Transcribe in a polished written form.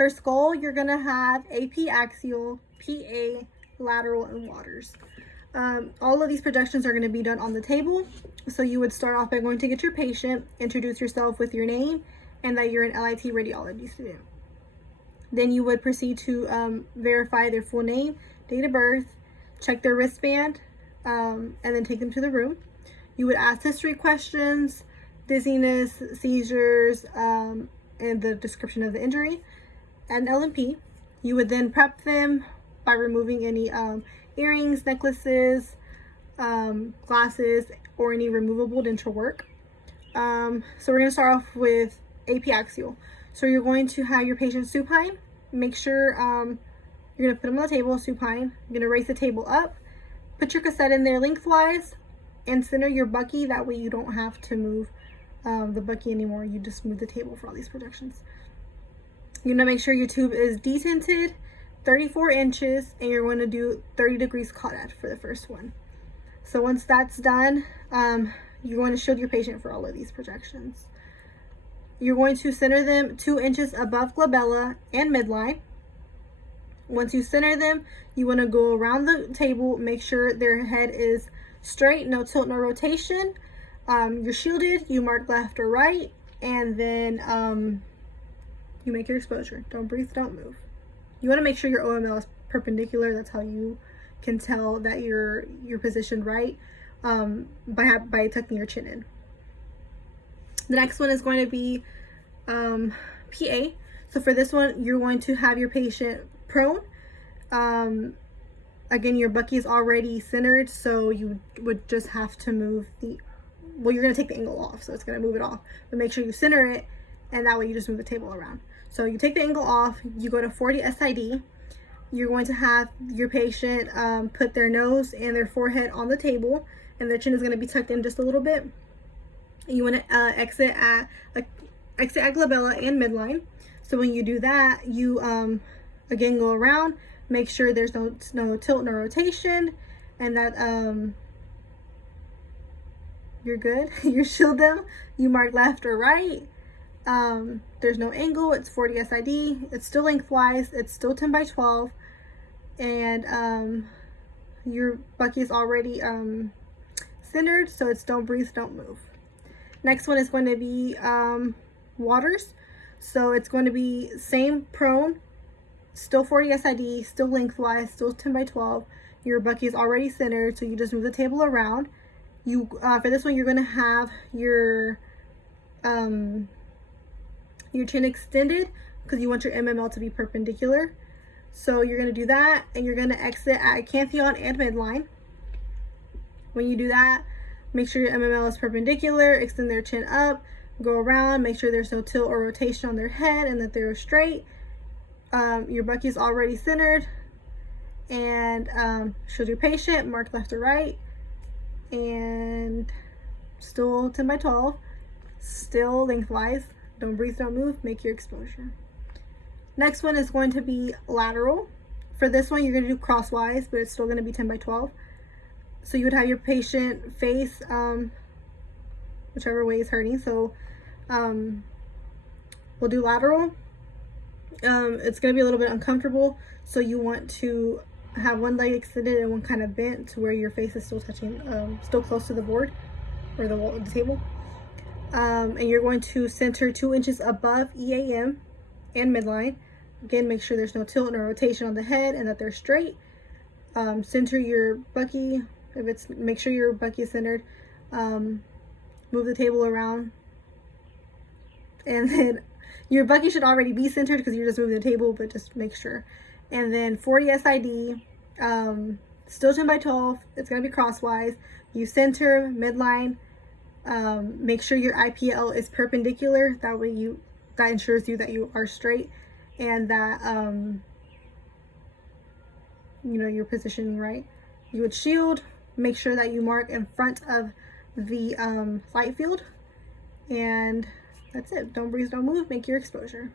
For skull, you're going to have AP axial, PA, lateral, and waters. All of these projections are going to be done on the table. So you would start off by going to get your patient, introduce yourself with your name, and that you're an LIT radiology student. Then you would proceed to verify their full name, date of birth, check their wristband, and then take them to the room. You would ask history questions, dizziness, seizures, and the description of the injury, and L&P. You would then prep them by removing any earrings, necklaces, glasses, or any removable dental work. So we're going to start off with AP axial. So you're going to have your patient supine. Make sure you're going to put them on the table, supine. You're going to raise the table up. Put your cassette in there lengthwise and center your bucky. That way you don't have to move the bucky anymore. You just move the table for all these projections. You're going to make sure your tube is detented, 34 inches, and you're going to do 30 degrees caudate for the first one. So once that's done, you're going to shield your patient for all of these projections. You're going to center them 2 inches above glabella and midline. Once you center them, you want to go around the table, make sure their head is straight, no tilt, no rotation. You're shielded, you mark left or right, and then you make your exposure. Don't breathe, don't move. You want to make sure your OML is perpendicular. That's how you can tell that you're positioned right, by tucking your chin in. The next one is going to be PA. So for this one, you're going to have your patient prone. Again, your bucky is already centered, so you would just have to move you're going to take the angle off, so it's going to move it off. But make sure you center it, and that way you just move the table around. So you take the angle off, you go to 40 SID. You're going to have your patient put their nose and their forehead on the table, and their chin is going to be tucked in just a little bit. And you want to exit at glabella and midline. So when you do that, you again go around, make sure there's no tilt, no rotation, and that you're good. You shield them, you mark left or right. There's no angle, it's 40 SID, it's still lengthwise, it's still 10 by 12, and your bucky is already centered, so it's don't breathe, don't move. Next one is going to be waters. So it's going to be same prone, still 40 SID, still lengthwise, still 10 by 12. Your bucky is already centered, so you just move the table around. You for this one, you're going to have your chin extended because you want your MML to be perpendicular. So you're going to do that, and you're going to exit at canthyon and midline. When you do that, make sure your MML is perpendicular, extend their chin up, go around, make sure there's no tilt or rotation on their head and that they're straight. Your bucky is already centered, and shield your patient, mark left or right, and still 10 by 12, still lengthwise, don't breathe, don't move, make your exposure. Next one is going to be lateral. For this one, you're going to do crosswise, but it's still going to be 10 by 12. So you would have your patient face whichever way is hurting. So we'll do lateral. It's going to be a little bit uncomfortable, so you want to have one leg extended and one kind of bent to where your face is still touching, still close to the board or the wall of the table. And you're going to center 2 inches above EAM and midline. Again, make sure there's no tilt or rotation on the head and that they're straight. Center your bucky. Make sure your bucky is centered. Move the table around, and then your bucky should already be centered because you're just moving the table, but just make sure. And then 40 SID, still 10 by 12. It's gonna be crosswise. You center midline. Make sure your IPL is perpendicular. That way that ensures you that you are straight, and that you're positioning right. You would shield. Make sure that you mark in front of the light field, and that's it. Don't breathe, don't move, make your exposure.